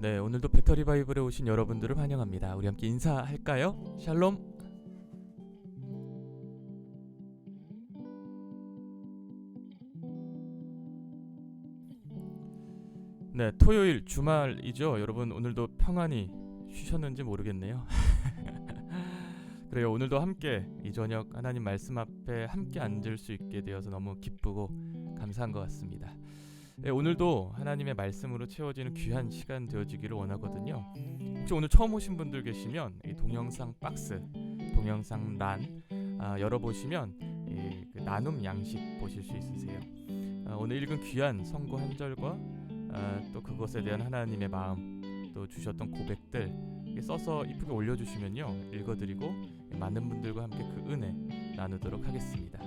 네, 오늘도 배터리 바이블에 오신 여러분들을 환영합니다. 우리 함께 인사할까요? 샬롬. 네, 토요일 주말이죠. 여러분 오늘도 평안히 쉬셨는지 모르겠네요. 그래요, 오늘도 함께 이 저녁 하나님 말씀 앞에 함께 앉을 수 있게 되어서 너무 기쁘고 감사한 것 같습니다. 네, 오늘도 하나님의 말씀으로 채워지는 귀한 시간 되어지기를 원하거든요. 혹시 오늘 처음 오신 분들 계시면 이 동영상 박스, 동영상 란 열어보시면 그 나눔 양식 보실 수 있으세요. 오늘 읽은 귀한 성구 한 절과 또 그것에 대한 하나님의 마음, 또 주셨던 고백들 써서 이쁘게 올려주시면요, 읽어드리고 많은 분들과 함께 그 은혜 나누도록 하겠습니다.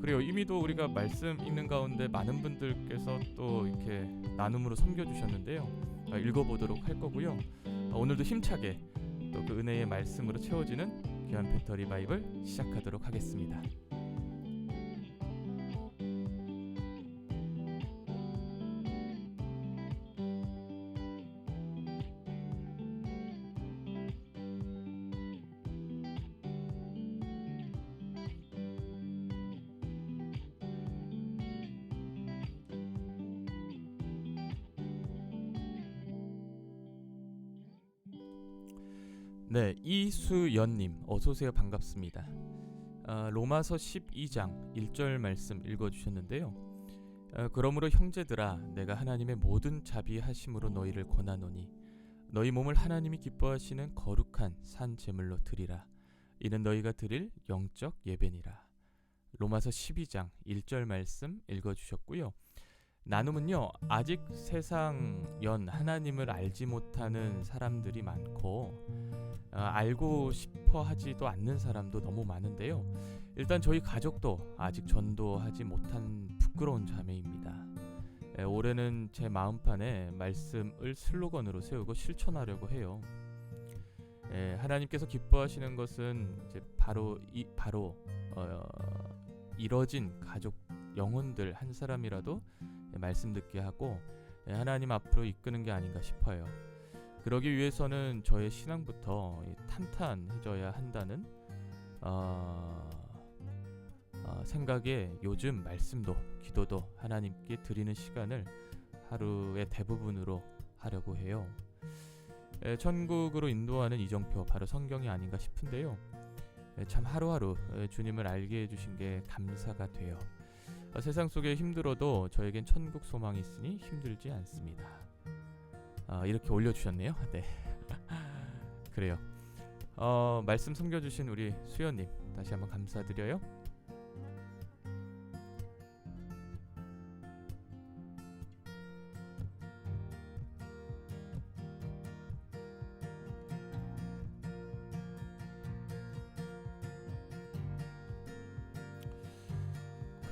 그래요, 이미도 우리가 말씀 읽는 가운데 많은 분들께서 또 이렇게 나눔으로 섬겨주셨는데요, 읽어보도록 할 거고요. 오늘도 힘차게 또 그 은혜의 말씀으로 채워지는 귀한 배터리 바이블 시작하도록 하겠습니다. 네, 이수연님 어서오세요. 반갑습니다. 로마서 12장 1절 말씀 읽어주셨는데요. 그러므로 형제들아, 내가 하나님의 모든 자비하심으로 너희를 권하노니 너희 몸을 하나님이 기뻐하시는 거룩한 산 제물로 드리라. 이는 너희가 드릴 영적 예배니라. 로마서 12장 1절 말씀 읽어주셨고요. 나눔은요, 아직 세상 하나님을 알지 못하는 사람들이 많고 알고 싶어 하지도 않는 사람도 너무 많은데요. 일단 저희 가족도 아직 전도하지 못한 부끄러운 자매입니다. 올해는 제 마음판에 말씀을 슬로건으로 세우고 실천하려고 해요. 하나님께서 기뻐하시는 것은 이제 바로 이뤄진 가족 영혼들 한 사람이라도 말씀 듣게 하고 하나님 앞으로 이끄는 게 아닌가 싶어요. 그러기 위해서는 저의 신앙부터 탄탄해져야 한다는 생각에 요즘 말씀도 기도도 하나님께 드리는 시간을 하루의 대부분으로 하려고 해요. 천국으로 인도하는 이정표, 바로 성경이 아닌가 싶은데요. 참 하루하루 주님을 알게 해주신 게 감사가 돼요. 세상 속에 힘들어도 저에겐 천국 소망이 있으니 힘들지 않습니다. 이렇게 올려주셨네요. 네. 그래요. 말씀 섬겨주신 우리 수연님 다시 한번 감사드려요.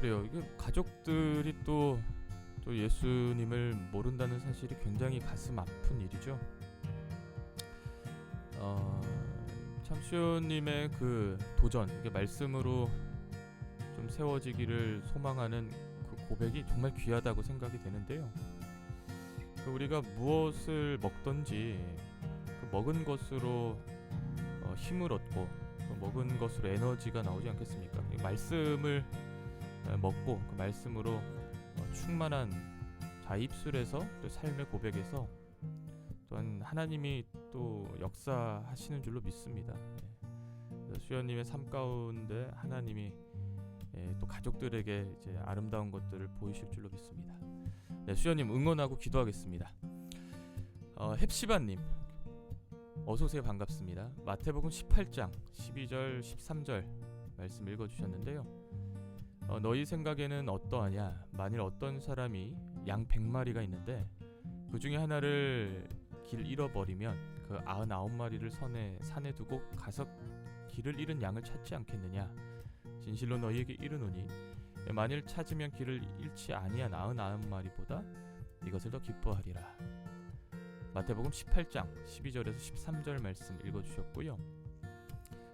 그래요. 이게 가족들이 또 예수님을 모른다는 사실이 굉장히 가슴 아픈 일이죠. 참 수연님의 그 도전, 이게 말씀으로 좀 세워지기를 소망하는 그 고백이 정말 귀하다고 생각이 되는데요. 우리가 무엇을 먹든지 그 먹은 것으로 힘을 얻고 또 먹은 것으로 에너지가 나오지 않겠습니까? 말씀을 먹고 그 말씀으로 충만한 자입술에서 또 삶의 고백에서 또한 하나님이 또 역사하시는 줄로 믿습니다. 수연님의 삶 가운데 하나님이 또 가족들에게 이제 아름다운 것들을 보이실 줄로 믿습니다. 네, 수연님 응원하고 기도하겠습니다. 헵시바님 어서오세요. 반갑습니다. 마태복음 18장 12절 13절 말씀 읽어주셨는데요. 너희 생각에는 어떠하냐? 만일 어떤 사람이 양 100마리가 있는데 그 중에 하나를 길 잃어버리면 그 99마리를 산에 두고 가서 길을 잃은 양을 찾지 않겠느냐? 진실로 너희에게 이르노니 만일 찾으면 길을 잃지 아니한 99마리보다 이것을 더 기뻐하리라. 마태복음 18장 12절에서 13절 말씀 읽어주셨고요.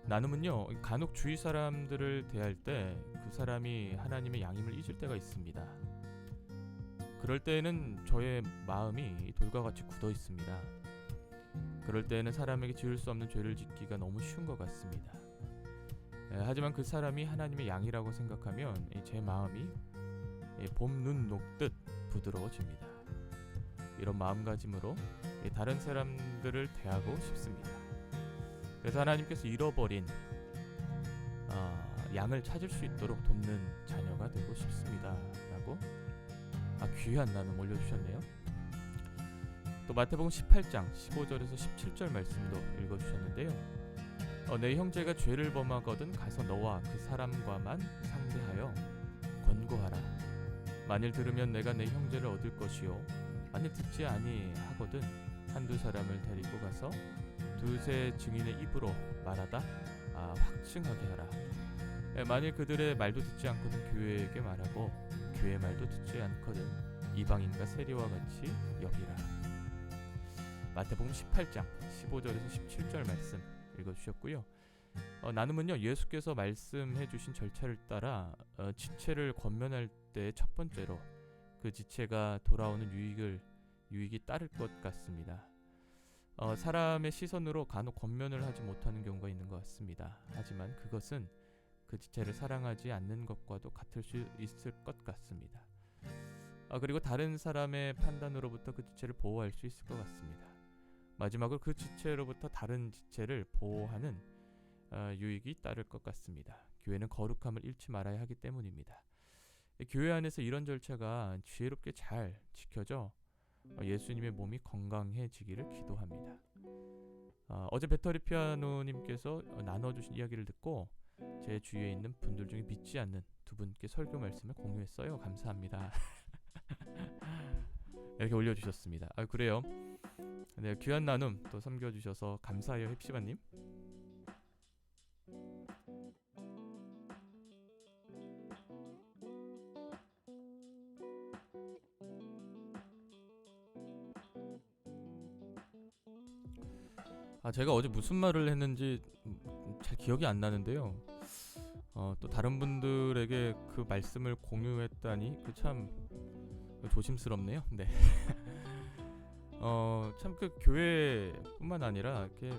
나눔은요, 간혹 주위 사람들을 대할 때 그 사람이 하나님의 양임을 잊을 때가 있습니다. 그럴 때에는 저의 마음이 돌과 같이 굳어 있습니다. 그럴 때에는 사람에게 지을 수 없는 죄를 짓기가 너무 쉬운 것 같습니다. 하지만 그 사람이 하나님의 양이라고 생각하면 제 마음이 봄 눈 녹듯 부드러워집니다. 이런 마음가짐으로 다른 사람들을 대하고 싶습니다. 그래서 하나님께서 잃어버린 양을 찾을 수 있도록 돕는 자녀가 되고 싶습니다 라고 귀한 나눔 올려주셨네요. 또 마태복음 18장 15절에서 17절 말씀도 읽어주셨는데요. 내 형제가 죄를 범하거든 가서 너와 그 사람과만 상대하여 권고하라. 만일 들으면 내가 내 형제를 얻을 것이요 만일 듣지 아니하거든 한두 사람을 데리고 가서 두세 증인의 입으로 말하다 확증하게 하라. 만일 그들의 말도 듣지 않거든 교회에게 말하고 교회 말도 듣지 않거든 이방인과 세리와 같이 여기라. 마태복음 18장 15절에서 17절 말씀 읽어주셨고요. 나눔은요 예수께서 말씀해주신 절차를 따라 지체를 권면할 때 첫 번째로 그 지체가 돌아오는 유익이 따를 것 같습니다. 사람의 시선으로 간혹 권면을 하지 못하는 경우가 있는 것 같습니다. 하지만 그것은 그 지체를 사랑하지 않는 것과도 같을 수 있을 것 같습니다. 그리고 다른 사람의 판단으로부터 그 지체를 보호할 수 있을 것 같습니다. 마지막으로 그 지체로부터 다른 지체를 보호하는 유익이 따를 것 같습니다. 교회는 거룩함을 잃지 말아야 하기 때문입니다. 교회 안에서 이런 절차가 지혜롭게 잘 지켜져 예수님의 몸이 건강해지기를 기도합니다. 어제 배터리 피아노님께서 나눠주신 이야기를 듣고 제 주위에 있는 분들 중에 믿지 않는 두 분께 설교 말씀을 공유했어요. 감사합니다. 이렇게 올려주셨습니다. 그래요. 네, 귀한 나눔 또 섬겨주셔서 감사해요, 헵시바님. 제가 어제 무슨 말을 했는지 잘 기억이 안 나는데요. 또 다른 분들에게 그 말씀을 공유했다니 참 조심스럽네요. 네. 참 그 교회뿐만 아니라 이렇게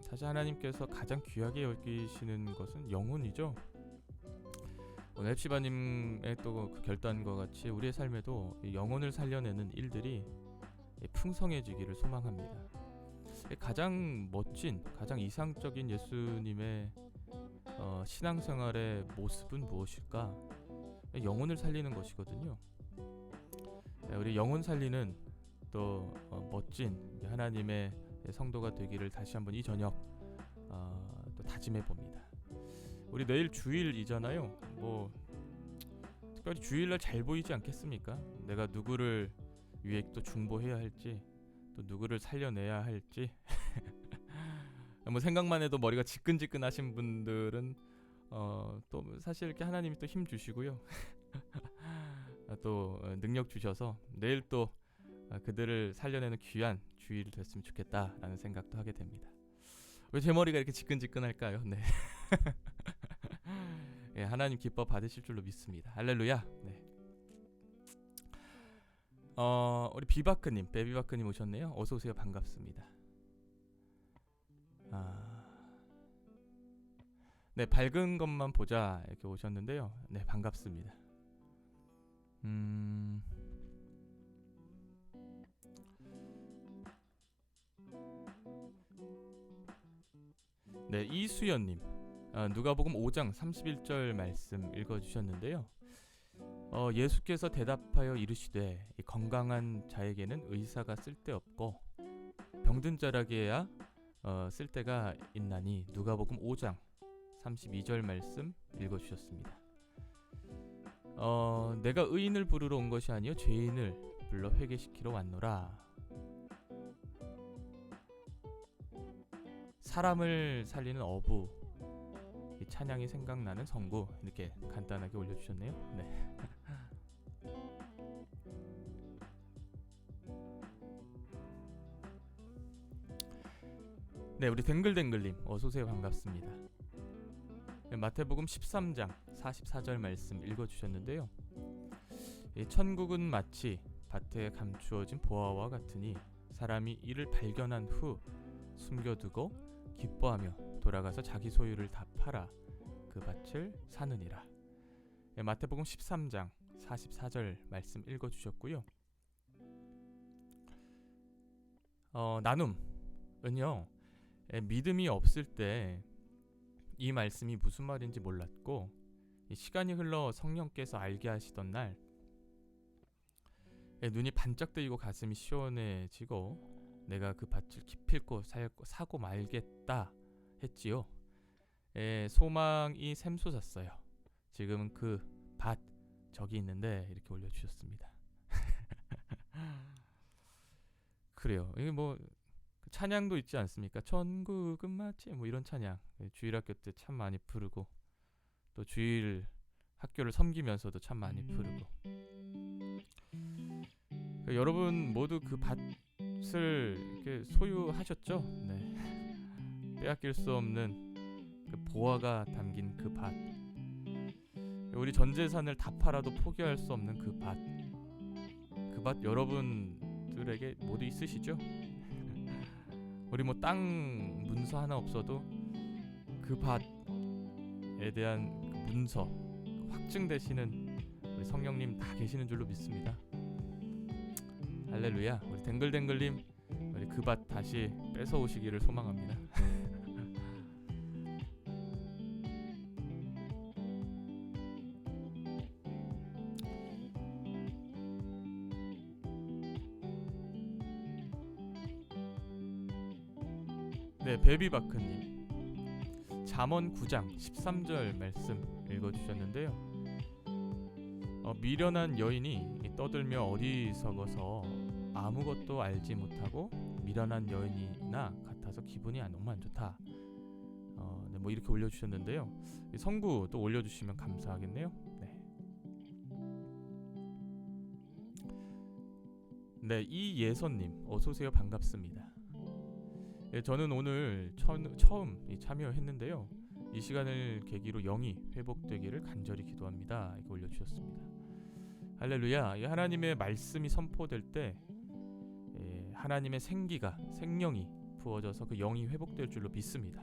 사실 하나님께서 가장 귀하게 여기시는 것은 영혼이죠. 오늘 헵시바님의 또 그 결단과 같이 우리의 삶에도 영혼을 살려내는 일들이 풍성해지기를 소망합니다. 가장 멋진, 가장 이상적인 예수님의 신앙생활의 모습은 무엇일까? 영혼을 살리는 것이거든요. 우리 영혼 살리는 또 멋진 하나님의 성도가 되기를 다시 한번 이 저녁 또 다짐해 봅니다. 우리 내일 주일이잖아요. 뭐 특별히 주일날 잘 보이지 않겠습니까? 내가 누구를 위해 또 중보해야 할지, 또 누구를 살려내야 할지 뭐 생각만 해도 머리가 지끈지끈하신 분들은 또 사실 이렇게 하나님이 또 힘 주시고요. 또 능력 주셔서 내일 또 그들을 살려내는 귀한 주일이 됐으면 좋겠다라는 생각도 하게 됩니다. 왜 제 머리가 이렇게 지끈지끈할까요? 네. 예, 하나님 기뻐 받으실 줄로 믿습니다. 할렐루야. 네. 우리 비바크님, 베비바크님 오셨네요. 어서 오세요. 반갑습니다. 네, 밝은 것만 보자 이렇게 오셨는데요. 네, 반갑습니다. 네, 이수연님, 누가복음 5장 31절 말씀 읽어주셨는데요. 예수께서 대답하여 이르시되 이 건강한 자에게는 의사가 쓸데없고 병든 자라게야 쓸데가 있나니 누가복음 5장 32절 말씀 읽어주셨습니다. 내가 의인을 부르러 온 것이 아니요 죄인을 불러 회개시키러 왔노라. 사람을 살리는 어부, 이 찬양이 생각나는 성구, 이렇게 간단하게 올려주셨네요. 네. 네, 우리 댕글댕글님 어서오세요. 반갑습니다. 네, 마태복음 13장 44절 말씀 읽어주셨는데요. 천국은 마치 밭에 감추어진 보화와 같으니 사람이 이를 발견한 후 숨겨두고 기뻐하며 돌아가서 자기 소유를 다 팔아 그 밭을 사느니라. 마태복음 13장 44절 말씀 읽어주셨고요. 나눔은요, 믿음이 없을 때 이 말씀이 무슨 말인지 몰랐고, 시간이 흘러 성령께서 알게 하시던 날 눈이 반짝 뜨이고 가슴이 시원해지고 내가 그 밭을 기필코 사고 말겠다 했지요. 소망이 샘솟았어요. 지금은 그 밭 저기 있는데, 이렇게 올려주셨습니다. 그래요. 이게 뭐 찬양도 있지 않습니까? 천국은 마치 뭐 이런 찬양 주일학교 때 참 많이 부르고, 또 주일 학교를 섬기면서도 참 많이 부르고. 여러분 모두 그 밭을 이렇게 소유하셨죠? 네. 빼앗길 수 없는 그 보화가 담긴 그 밭. 우리 전 재산을 다 팔아도 포기할 수 없는 그 밭. 그 밭 여러분들에게 모두 있으시죠? 우리 뭐 땅 문서 하나 없어도 그 밭에 대한 그 문서 확증되시는 우리 성령님 다 계시는 줄로 믿습니다. 할렐루야. 우리 댕글댕글님, 우리 그 밭 다시 뺏어오시기를 소망합니다. 네, 베비바크님, 잠언 9장 13절 말씀 읽어주셨는데요. 미련한 여인이 떠들며 어리석어서 아무것도 알지 못하고 미련한 여인이나 같아서 기분이 너무 안 좋다. 네, 뭐 이렇게 올려주셨는데요. 성구 또 올려주시면 감사하겠네요. 네, 이예선님 어서 오세요. 반갑습니다. 저는 오늘 처음 참여했는데요. 이 시간을 계기로 영이 회복되기를 간절히 기도합니다. 이거 올려주셨습니다. 할렐루야. 하나님의 말씀이 선포될 때 하나님의 생명이 부어져서 그 영이 회복될 줄로 믿습니다.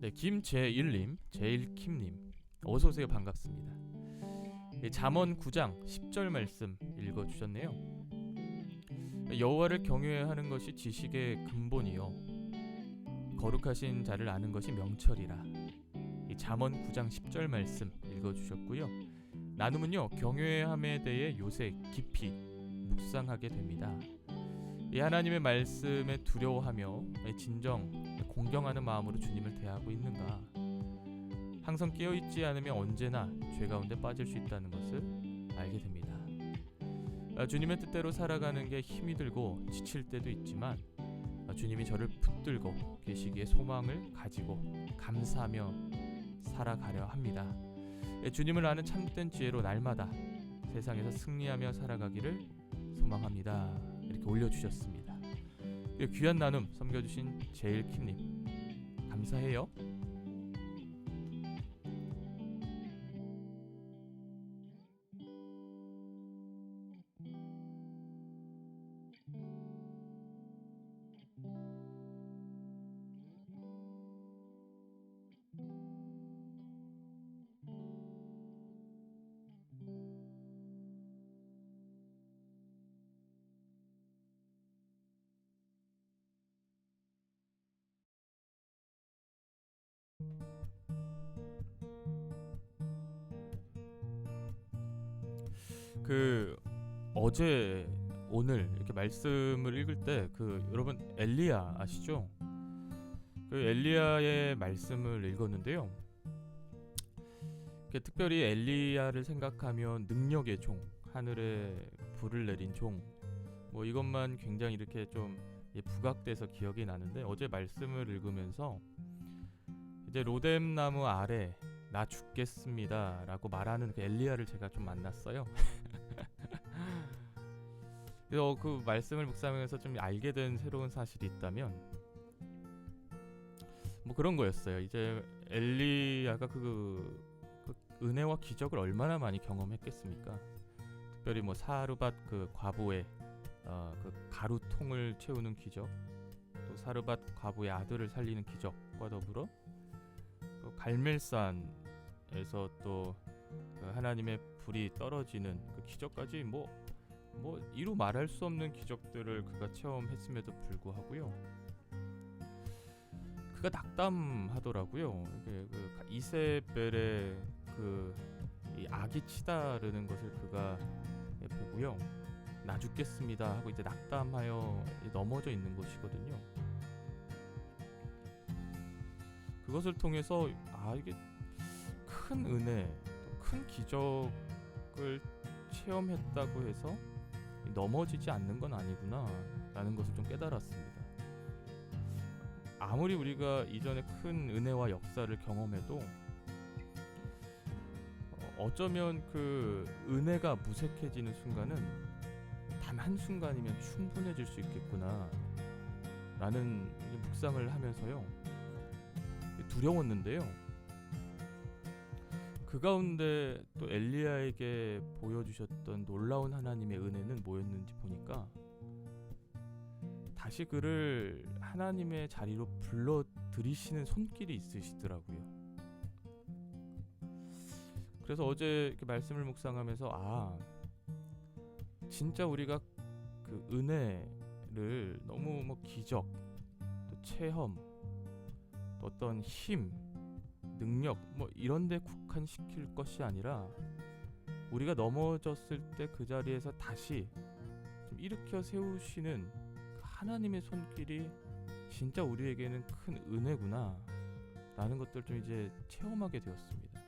네, 김재일님, 제일킴님 어서 오세요. 반갑습니다. 잠언 9장 10절 말씀 읽어주셨네요. 여호와를 경외하는 것이 지식의 근본이요 거룩하신 자를 아는 것이 명철이라. 잠언 9장 10절 말씀 읽어주셨고요. 나눔은요, 경외함에 대해 요새 깊이 묵상하게 됩니다. 이 하나님의 말씀에 두려워하며 진정 공경하는 마음으로 주님을 대하고 있는가. 항상 깨어있지 않으면 언제나 죄 가운데 빠질 수 있다는 것을 알게 됩니다. 주님의 뜻대로 살아가는 게 힘이 들고 지칠 때도 있지만 주님이 저를 붙들고 계시기에 소망을 가지고 감사하며 살아가려 합니다. 주님을 아는 참된 지혜로 날마다 세상에서 승리하며 살아가기를 소망합니다. 이렇게 올려주셨습니다. 귀한 나눔 섬겨주신 제일킴님 감사해요. 어제 오늘 이렇게 말씀을 읽을 때 여러분 엘리야 아시죠? 엘리야의 말씀을 읽었는데요. 특별히 엘리야를 생각하면 능력의 종, 하늘에 불을 내린 종, 뭐 이것만 굉장히 이렇게 좀 부각돼서 기억이 나는데, 어제 말씀을 읽으면서 이제 로뎀나무 아래 나 죽겠습니다 라고 말하는 그 엘리야를 제가 좀 만났어요. 그래서 그 말씀을 묵상하면서 좀 알게 된 새로운 사실이 있다면 뭐 그런 거였어요. 이제 엘리야가 은혜와 기적을 얼마나 많이 경험했겠습니까? 특별히 뭐 사르밧 그 과부의 그 가루통을 채우는 기적, 또 사르밧 과부의 아들을 살리는 기적과 더불어 또 갈멜산에서 또 그 하나님의 불이 떨어지는 그 기적까지 뭐 이루 말할 수 없는 기적들을 그가 체험했음에도 불구하고요. 그가 낙담하더라고요. 이게 그 이세벨의 이 악이 치다르는 것을 그가 보고요. 나 죽겠습니다 하고 이제 낙담하여 넘어져 있는 것이거든요. 그것을 통해서 이게 큰 은혜, 또 큰 기적을 체험했다고 해서 넘어지지 않는 건 아니구나 라는 것을 좀 깨달았습니다. 아무리 우리가 이전에 큰 은혜와 역사를 경험해도 어쩌면 그 은혜가 무색해지는 순간은 단 한순간이면 충분해질 수 있겠구나 라는 묵상을 하면서요, 두려웠는데요, 그 가운데 또 엘리야에게 보여주셨던 놀라운 하나님의 은혜는 뭐였는지 보니까 다시 그를 하나님의 자리로 불러들이시는 손길이 있으시더라고요. 그래서 어제 이렇게 말씀을 묵상하면서 진짜 우리가 그 은혜를 너무 뭐 기적, 또 체험, 또 어떤 힘, 능력 뭐 이런 데 국한시킬 것이 아니라 우리가 넘어졌을 때 그 자리에서 다시 좀 일으켜 세우시는 하나님의 손길이 진짜 우리에게는 큰 은혜구나 라는 것들 좀 이제 체험하게 되었습니다.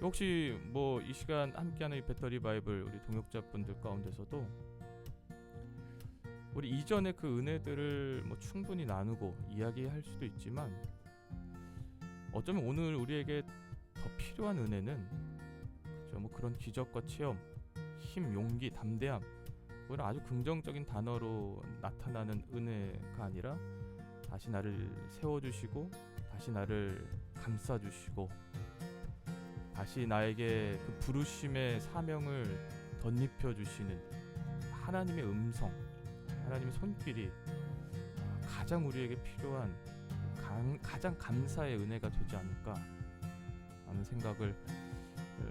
혹시 뭐 이 시간 함께하는 이 배터리 바이블 우리 동역자분들 가운데서도 우리 이전의 그 은혜들을 뭐 충분히 나누고 이야기할 수도 있지만, 어쩌면 오늘 우리에게 더 필요한 은혜는 그렇죠, 뭐 그런 기적과 체험, 힘, 용기, 담대함, 그건 아주 긍정적인 단어로 나타나는 은혜가 아니라 다시 나를 세워주시고 다시 나를 감싸주시고 다시 나에게 그 부르심의 사명을 덧입혀주시는 하나님의 음성, 하나님의 손길이 가장 우리에게 필요한 가장 감사의 은혜가 되지 않을까 하는 생각을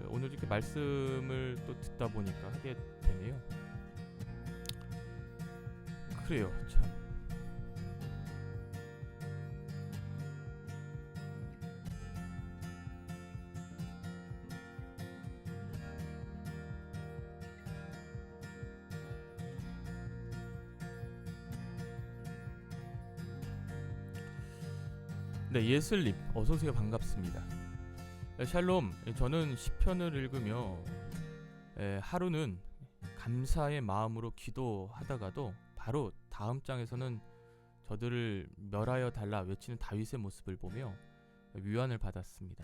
오늘 이렇게 말씀을 또 듣다 보니까 하게 되네요. 그래요, 참. 네, 예슬님 어서오세요. 반갑습니다. 샬롬, 저는 시편을 읽으며 하루는 감사의 마음으로 기도하다가도 바로 다음 장에서는 저들을 멸하여 달라 외치는 다윗의 모습을 보며 위안을 받았습니다.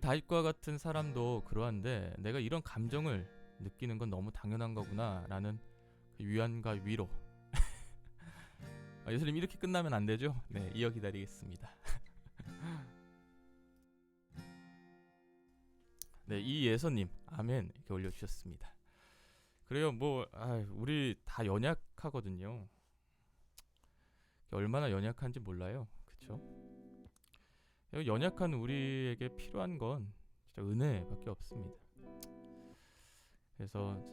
다윗과 같은 사람도 그러한데 내가 이런 감정을 느끼는 건 너무 당연한 거구나 라는 위안과 위로. 예수님 이렇게 끝나면 안 되죠? 네, 이어 기다리겠습니다. 네, 이예선님 아멘 이렇게 올려주셨습니다. 그래요, 뭐 우리 다 연약하거든요. 얼마나 연약한지 몰라요, 그렇죠? 연약한 우리에게 필요한 건 진짜 은혜밖에 없습니다. 그래서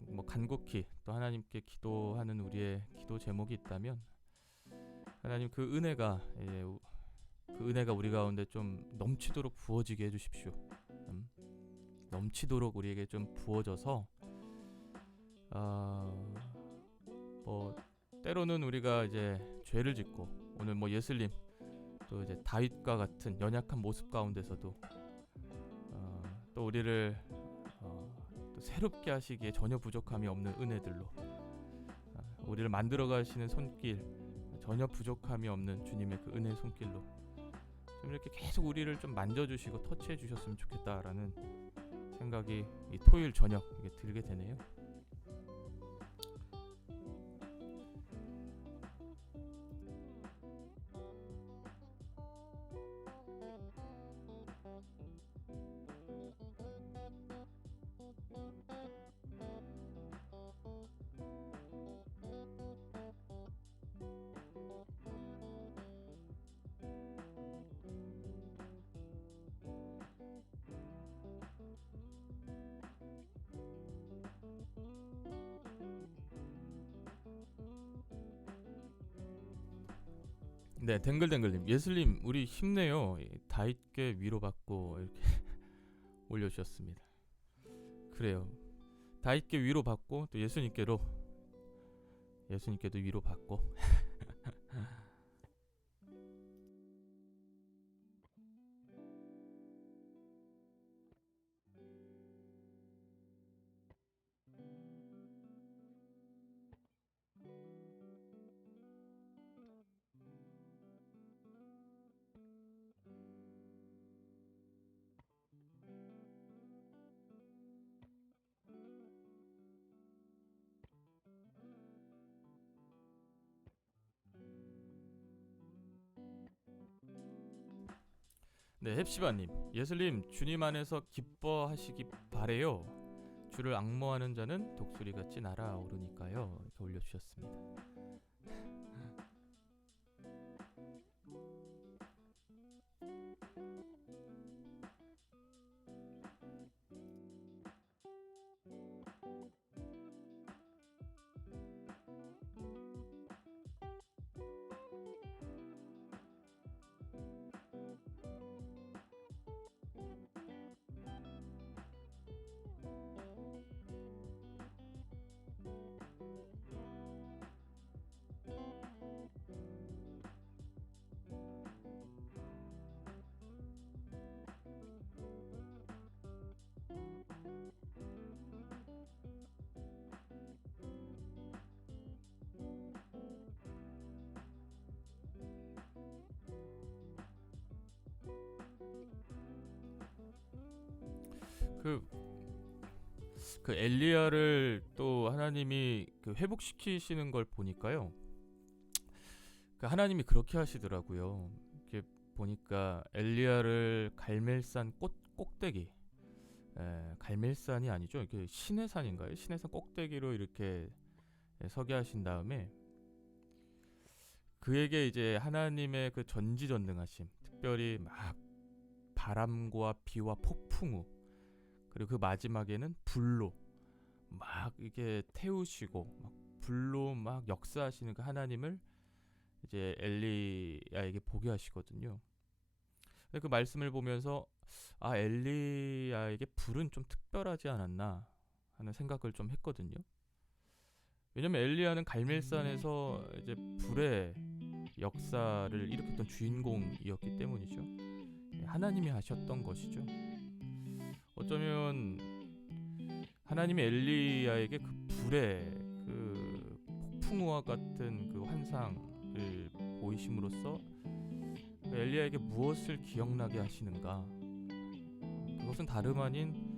뭐 간곡히 또 하나님께 기도하는 우리의 기도 제목이 있다면, 하나님 그 은혜가 우리 가운데 좀 넘치도록 부어지게 해주십시오. 넘치도록 우리에게 좀 부어져서 뭐 때로는 우리가 이제 죄를 짓고, 오늘 뭐 예슬님 또 이제 다윗과 같은 연약한 모습 가운데서도 또 우리를 또 새롭게 하시기에 전혀 부족함이 없는 은혜들로 우리를 만들어 가시는 손길, 전혀 부족함이 없는 주님의 그 은혜의 손길로 좀 이렇게 계속 우리를 좀 만져주시고 터치해 주셨으면 좋겠다라는 생각이 이 토요일 저녁 이게 들게 되네요. 네, 댕글댕글님, 예슬님, 우리 힘내요. 다 있게 위로받고 이렇게 올려주셨습니다. 그래요. 다 있게 위로받고 또 예수님께도 위로받고. 네, 헵시바님, 예슬님, 주님 안에서 기뻐하시기 바래요. 주를 앙모하는 자는 독수리같이 날아오르니까요. 이렇게 올려주셨습니다. 그, 그 엘리야를 또 하나님이 그 회복시키시는 걸 보니까요. 그 하나님이 그렇게 하시더라고요. 이렇게 보니까 엘리야를 갈멜산 꼭대기, 갈멜산이 아니죠. 이게 시내산인가요? 시내산 꼭대기로 이렇게 서게 하신 다음에 그에게 이제 하나님의 그 전지전능하심, 특별히 막 바람과 비와 폭풍 후, 그리고 그 마지막에는 불로 막 이게 태우시고 막 불로 막 역사하시는 그 하나님을 이제 엘리야에게 보게 하시거든요. 근데 그 말씀을 보면서 아, 엘리야에게 불은 좀 특별하지 않았나 하는 생각을 좀 했거든요. 왜냐면 엘리야는 갈멜산에서 이제 불의 역사를 일으켰던 주인공이었기 때문이죠. 하나님이 하셨던 것이죠. 어쩌면 하나님이 엘리야에게 그 불의 그 폭풍우와 같은 그 환상을 보이심으로써 엘리야에게 무엇을 기억나게 하시는가? 그것은 다름 아닌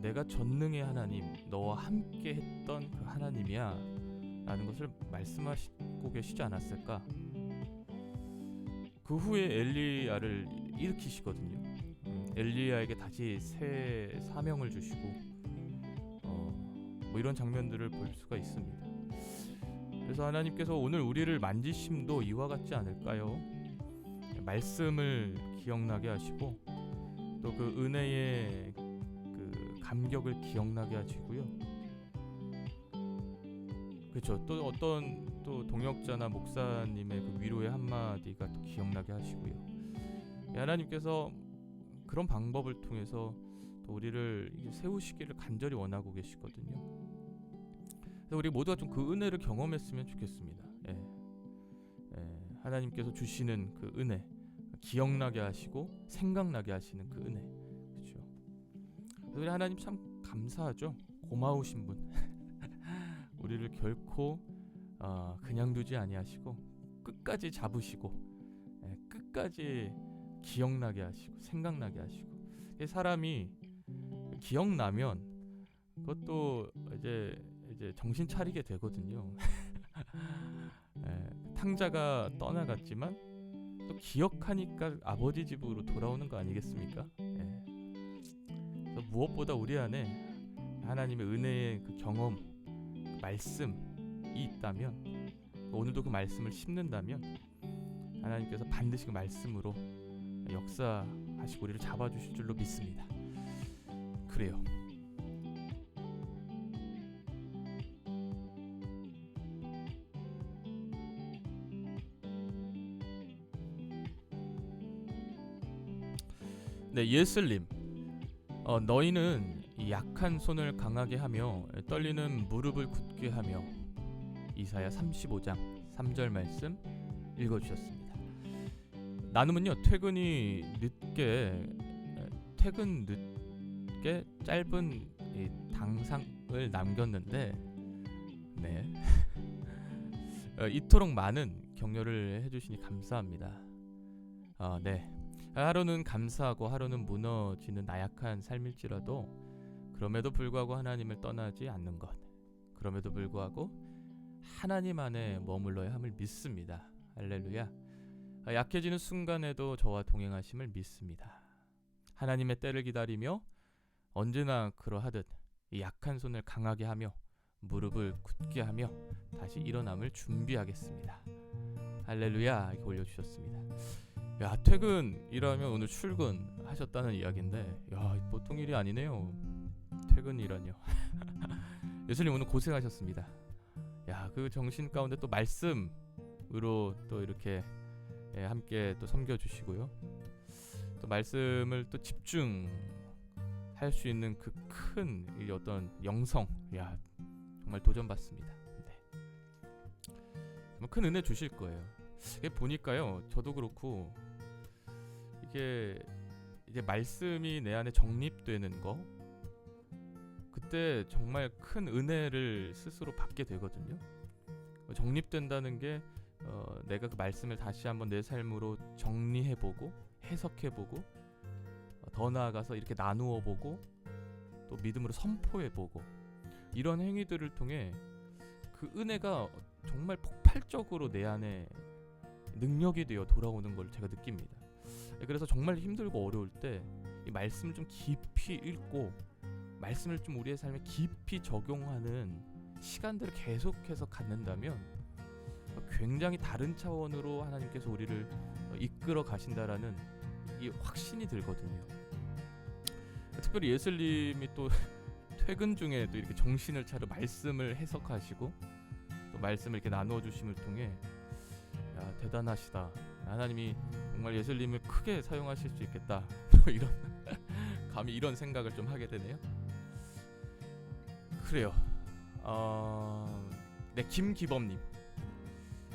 내가 전능의 하나님, 너와 함께 했던 그 하나님이야 라는 것을 말씀하시고 계시지 않았을까? 그 후에 엘리야를 일으키시거든요. 엘리야에게 다시 새 사명을 주시고 뭐 이런 장면들을 볼 수가 있습니다. 그래서 하나님께서 오늘 우리를 만지심도 이와 같지 않을까요? 말씀을 기억나게 하시고 또 그 은혜의 그 감격을 기억나게 하시고요. 그렇죠. 또 어떤 또 동역자나 목사님의 그 위로의 한마디가 또 기억나게 하시고요. 하나님께서 그런 방법을 통해서 또 우리를 세우시기를 간절히 원하고 계시거든요. 그래서 우리 모두가 좀 그 은혜를 경험했으면 좋겠습니다. 하나님께서 주시는 그 은혜, 기억나게 하시고 생각나게 하시는 그 은혜, 그렇죠. 그래서 우리 하나님 참 감사하죠. 고마우신 분. 우리를 결코 그냥 두지 아니하시고 끝까지 잡으시고 끝까지 기억나게 하시고 생각나게 하시고. 사람이 기억나면 그것도 이제 정신 차리게 되거든요. 탕자가 떠나갔지만 또 기억하니까 아버지 집으로 돌아오는 거 아니겠습니까? 그래서 무엇보다 우리 안에 하나님의 은혜의 그 경험, 그 말씀이 있다면, 오늘도 그 말씀을 심는다면 하나님께서 반드시 그 말씀으로 역사하시고 우리를 잡아주실 줄로 믿습니다. 그래요. 네, 예슬님. 너희는 이 약한 손을 강하게 하며 떨리는 무릎을 굳게 하며. 이사야 35장 3절 말씀 읽어주셨습니다. 나눔은요, 퇴근 늦게 짧은 이 당상을 남겼는데, 네. 이토록 많은 격려를 해주시니 감사합니다. 네. 하루는 감사하고 하루는 무너지는 나약한 삶일지라도 그럼에도 불구하고 하나님을 떠나지 않는 것, 그럼에도 불구하고 하나님 안에 머물러야 함을 믿습니다. 할렐루야. 약해지는 순간에도 저와 동행하심을 믿습니다. 하나님의 때를 기다리며 언제나 그러하듯 이 약한 손을 강하게 하며 무릎을 굳게 하며 다시 일어남을 준비하겠습니다. 할렐루야. 이렇게 올려주셨습니다. 야, 퇴근이라면 오늘 출근하셨다는 이야기인데, 야, 보통 일이 아니네요. 퇴근이라뇨. 예수님 오늘 고생하셨습니다. 야, 그 정신 가운데 또 말씀으로 또 이렇게 함께 또 섬겨주시고요. 또 말씀을 또 집중할 수 있는 그 큰 어떤 영성, 야, 정말 도전받습니다. 네. 정말 큰 은혜 주실 거예요. 이게 보니까요, 저도 그렇고 이게 이제 말씀이 내 안에 정립되는 거, 그때 정말 큰 은혜를 스스로 받게 되거든요. 정립된다는 게 내가 그 말씀을 다시 한번 내 삶으로 정리해보고 해석해보고 더 나아가서 이렇게 나누어보고 또 믿음으로 선포해보고, 이런 행위들을 통해 그 은혜가 정말 폭발적으로 내 안에 능력이 되어 돌아오는 걸 제가 느낍니다. 그래서 정말 힘들고 어려울 때 이 말씀을 좀 깊이 읽고 말씀을 좀 우리의 삶에 깊이 적용하는 시간들을 계속해서 갖는다면 굉장히 다른 차원으로 하나님께서 우리를 이끌어 가신다라는 이 확신이 들거든요. 특별히 예슬님이 또 퇴근 중에도 이렇게 정신을 차려 말씀을 해석하시고 또 말씀을 이렇게 나누어 주심을 통해, 야, 대단하시다. 하나님이 정말 예슬님을 크게 사용하실 수 있겠다. 이런 감히 이런 생각을 좀 하게 되네요. 그래요. 네, 김기범님.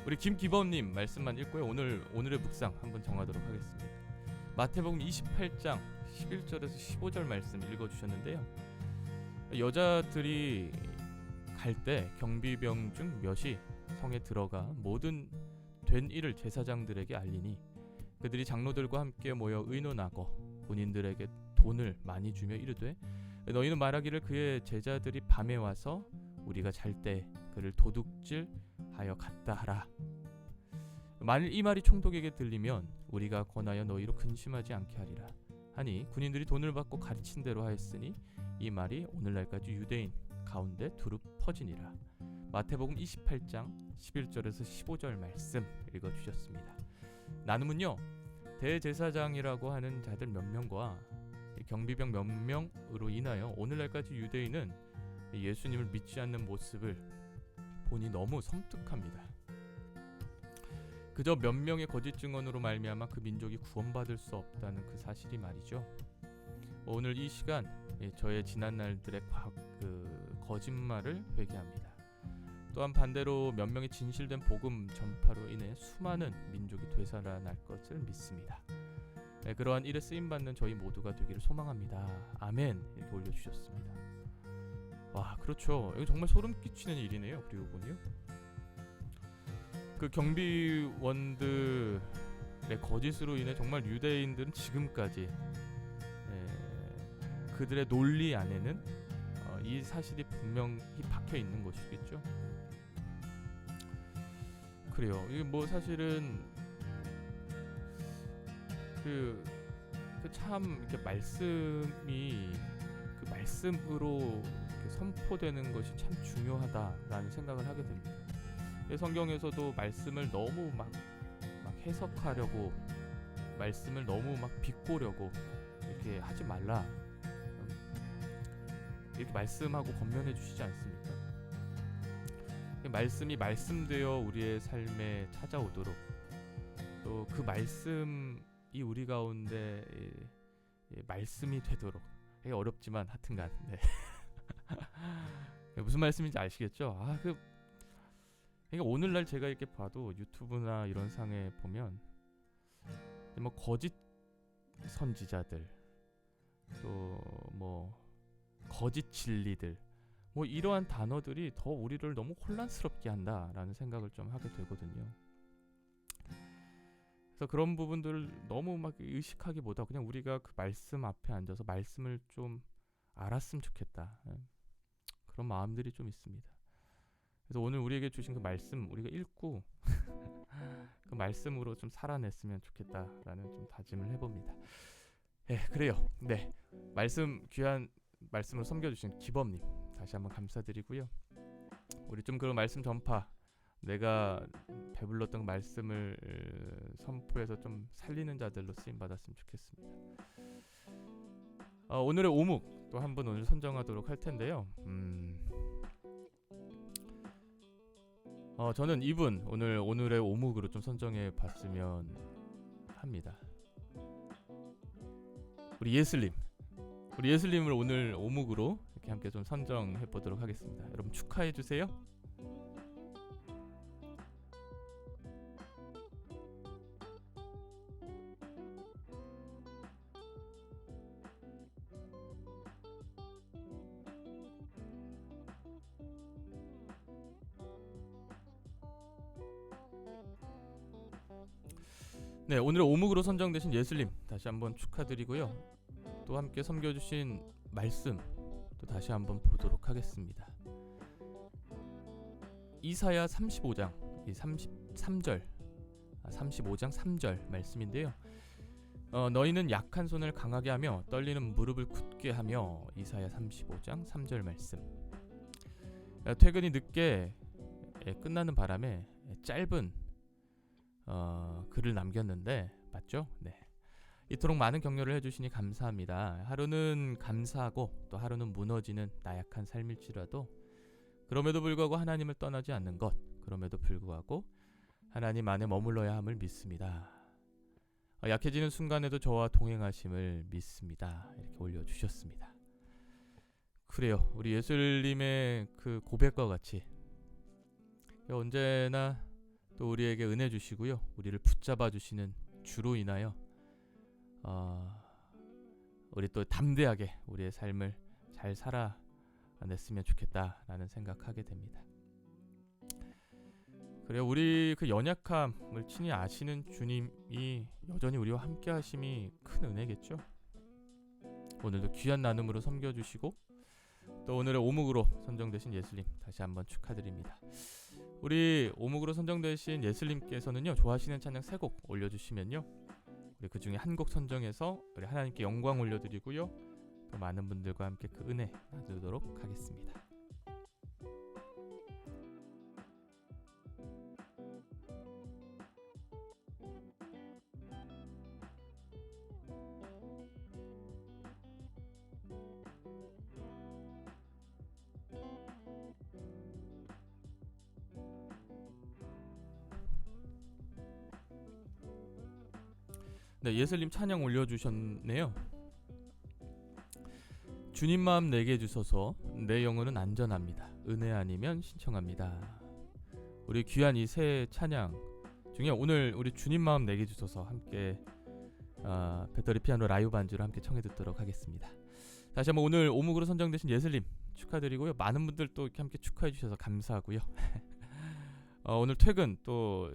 우리 김기범님 말씀만 읽고요. 오늘의 묵상 한번 정하도록 하겠습니다. 마태복음 28장 11절에서 15절 말씀 읽어주셨는데요. 여자들이 갈 때 경비병 중 몇이 성에 들어가 모든 된 일을 제사장들에게 알리니 그들이 장로들과 함께 모여 의논하고 군인들에게 돈을 많이 주며 이르되, 너희는 말하기를 그의 제자들이 밤에 와서 우리가 잘 때 그를 도둑질하여 갔다 하라. 만일 이 말이 총독에게 들리면 우리가 권하여 너희로 근심하지 않게 하리라 하니, 군인들이 돈을 받고 가르친 대로 하였으니 이 말이 오늘날까지 유대인 가운데 두루 퍼지니라. 마태복음 28장 11절에서 15절 말씀 읽어주셨습니다. 나눔은요, 대제사장이라고 하는 자들 몇 명과 경비병 몇 명으로 인하여 오늘날까지 유대인은 예수님을 믿지 않는 모습을 보니 너무 섬뜩합니다. 그저 몇 명의 거짓 증언으로 말미암아 그 민족이 구원받을 수 없다는 그 사실이 말이죠. 오늘 이 시간 저의 지난 날들의 거짓말을 회개합니다. 또한 반대로 몇 명의 진실된 복음 전파로 인해 수많은 민족이 되살아날 것을 믿습니다. 그러한 일에 쓰임받는 저희 모두가 되기를 소망합니다. 아멘. 이렇게 올려주셨습니다. 와, 그렇죠. 이거 정말 소름 끼치는 일이네요. 그리고 보니요, 그 경비원들의 거짓으로 인해 정말 유대인들은 지금까지 그들의 논리 안에는 이 사실이 분명히 박혀 있는 것이겠죠. 그래요. 이게 뭐 사실은 참 이렇게 말씀이 그 말씀으로 이렇게 선포되는 것이 참 중요하다라는 생각을 하게 됩니다. 성경에서도 말씀을 너무 막 해석하려고, 말씀을 너무 막 비꼬려고 이렇게 하지 말라, 이렇게 말씀하고 권면해 주시지 않습니까? 말씀이 말씀되어 우리의 삶에 찾아오도록, 또 그 말씀이 우리 가운데 말씀이 되도록. 이게 어렵지만 하여튼간 네. 무슨 말씀인지 아시겠죠? 그러니까 오늘날 제가 이렇게 봐도 유튜브나 이런 상에 보면 뭐 거짓 선지자들, 또 뭐 거짓 진리들, 뭐 이러한 단어들이 더 우리를 너무 혼란스럽게 한다라는 생각을 좀 하게 되거든요. 그래서 그런 부분들을 너무 막 의식하기보다 그냥 우리가 그 말씀 앞에 앉아서 말씀을 좀 알았으면 좋겠다, 그런 마음들이 좀 있습니다. 그래서 오늘 우리에게 주신 그 말씀 우리가 읽고 그 말씀으로 좀 살아냈으면 좋겠다라는 좀 다짐을 해봅니다. 그래요. 네, 귀한 말씀을 섬겨주신 기범님 다시 한번 감사드리고요. 우리 좀 그런 말씀 전파, 내가 배불렀던 말씀을 선포해서 좀 살리는 자들로 쓰임 받았으면 좋겠습니다. 오늘의 오묵 또 한 분 오늘 선정하도록 할 텐데요. 저는 이분 오늘의 오묵으로 좀 선정해 봤으면 합니다. 우리 예슬님을 오늘 오묵으로 이렇게 함께 좀 선정해 보도록 하겠습니다. 여러분 축하해 주세요. 네, 오늘의 오묵으로 선정되신 예슬님 다시 한번 축하드리고요. 또 함께 섬겨주신 말씀 또 다시 한번 보도록 하겠습니다. 이사야 35장 33절 35장 3절 말씀인데요. 너희는 약한 손을 강하게 하며 떨리는 무릎을 굳게 하며. 이사야 35장 3절 말씀. 퇴근이 늦게 끝나는 바람에 짧은 글을 남겼는데 맞죠? 네. 이토록 많은 격려를 해주시니 감사합니다. 하루는 감사하고 또 하루는 무너지는 나약한 삶일지라도 그럼에도 불구하고 하나님을 떠나지 않는 것, 그럼에도 불구하고 하나님 안에 머물러야 함을 믿습니다. 약해지는 순간에도 저와 동행하심을 믿습니다. 이렇게 올려주셨습니다. 그래요. 우리 예술님의 그 고백과 같이 언제나 또 우리에게 은혜 주시고요, 우리를 붙잡아 주시는 주로 인하여 우리 또 담대하게 우리의 삶을 잘 살아냈으면 좋겠다라는 생각하게 됩니다. 그래요. 우리 그 연약함을 친히 아시는 주님이 여전히 우리와 함께 하심이 큰 은혜겠죠. 오늘도 귀한 나눔으로 섬겨주시고 또 오늘의 오묵으로 선정되신 예슬님 다시 한번 축하드립니다. 우리 오묵으로 선정되신 예슬님께서는요, 좋아하시는 찬양 3곡 올려주시면요, 우리 그 중에 한 곡 선정해서 우리 하나님께 영광 올려드리고요, 또 많은 분들과 함께 그 은혜 나누도록 하겠습니다. 네, 예슬님 찬양 올려주셨네요. 주님 마음 내게 주소서, 내 영혼은 안전합니다. 은혜 아니면 신청합니다. 우리 귀한 이 새 찬양 중에 오늘 우리 주님 마음 내게 주소서 함께 배터리 피아노 라이브 반주로 함께 청해 듣도록 하겠습니다. 다시 한번 오늘 오묵으로 선정되신 예슬님 축하드리고요. 많은 분들 또 이렇게 함께 축하해 주셔서 감사하고요. 오늘 퇴근 또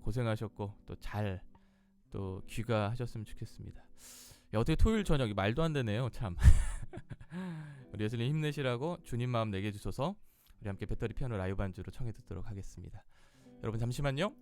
고생하셨고 또 잘 또 귀가하셨으면 좋겠습니다. 어떻게 토요일 저녁이 말도 안 되네요, 참. 우리 예수님 힘내시라고 주님 마음 내게 주소서 우리 함께 배터리 피아노 라이브 반주로 청해 듣도록 하겠습니다. 여러분 잠시만요.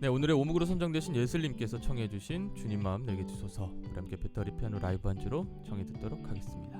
네, 오늘의 오묵으로 선정되신 예슬님께서 청해주신 주님 마음 내게 주소서, 우리 함께 배터리 피아노 라이브 반주로 청해 듣도록 하겠습니다.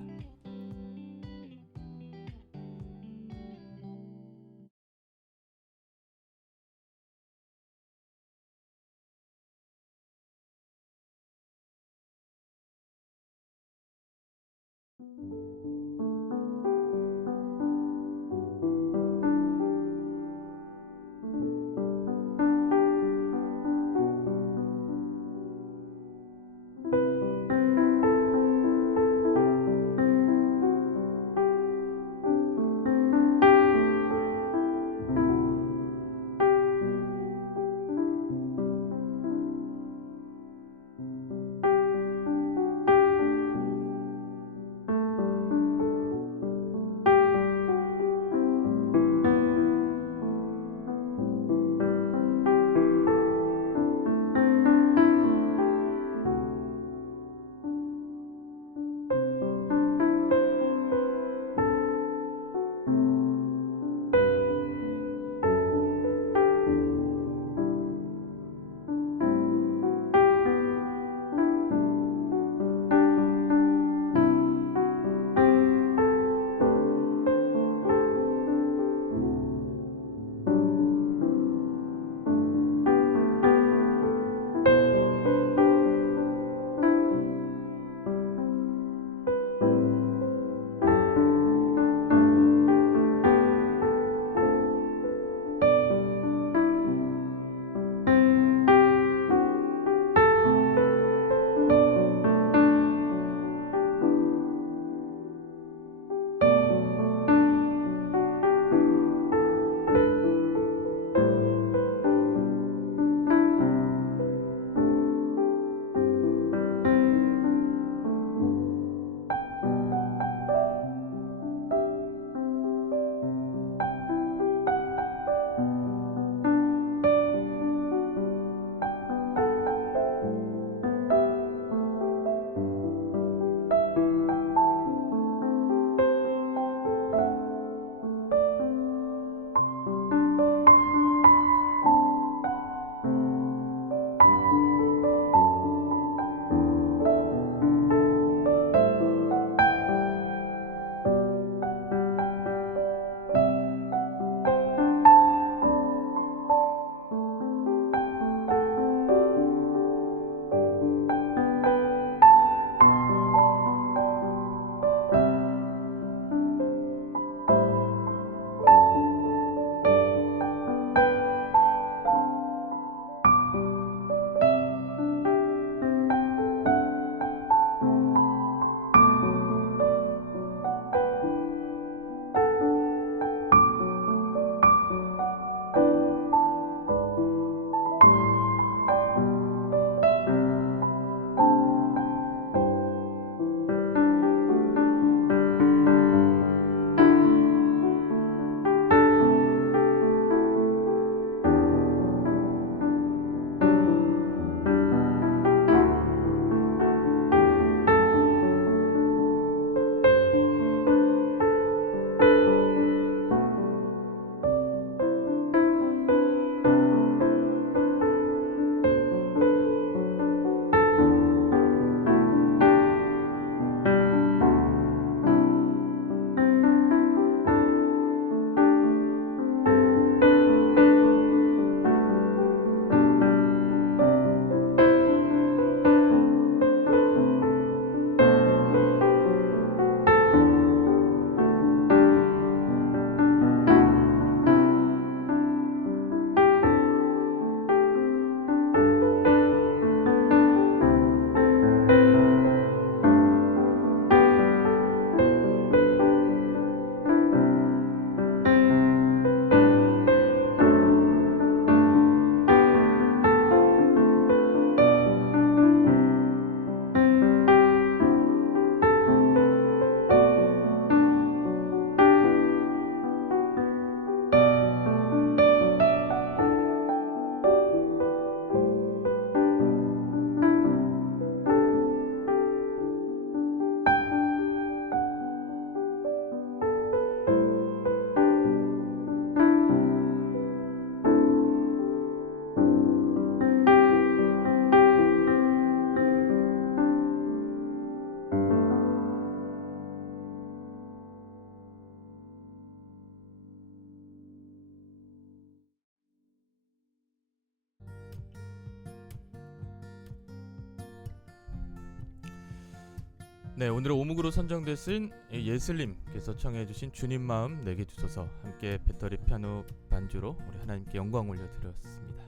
네, 오늘의 오묵으로 선정되신 예슬님께서 청해주신 주님 마음 내게 주소서, 함께 배터리 피아노 반주로 우리 하나님께 영광 올려드렸습니다.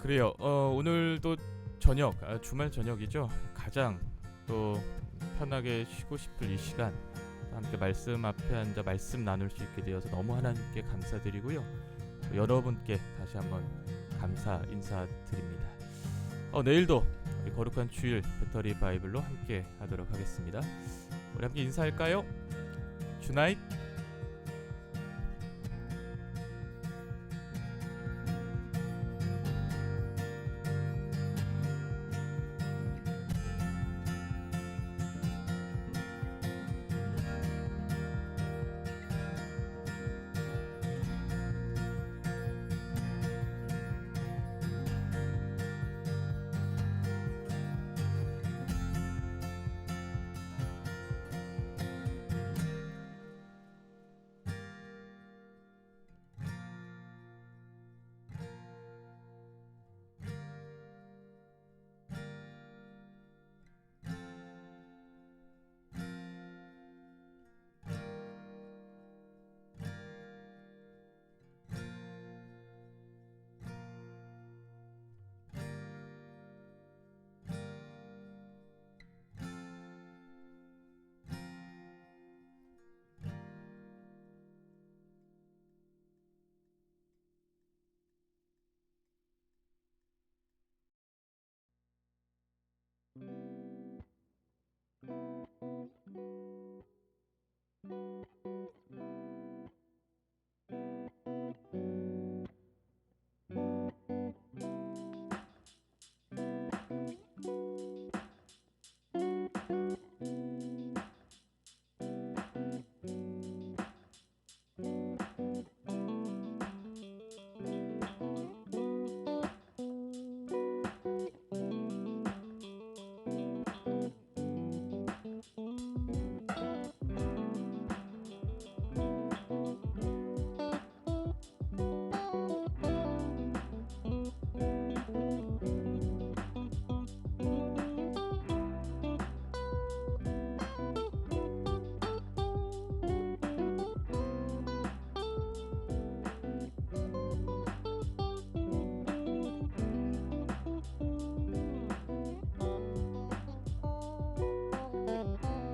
그래요. 오늘도 저녁, 주말 저녁이죠. 가장 또 편하게 쉬고 싶을 이 시간, 함께 말씀 앞에 앉아 말씀 나눌 수 있게 되어서 너무 하나님께 감사드리고요. 여러분께 다시 한번 감사 인사드립니다. 내일도 우리 거룩한 주일 배터리 바이블로 함께 하도록 하겠습니다. 우리 함께 인사할까요? 주나잇.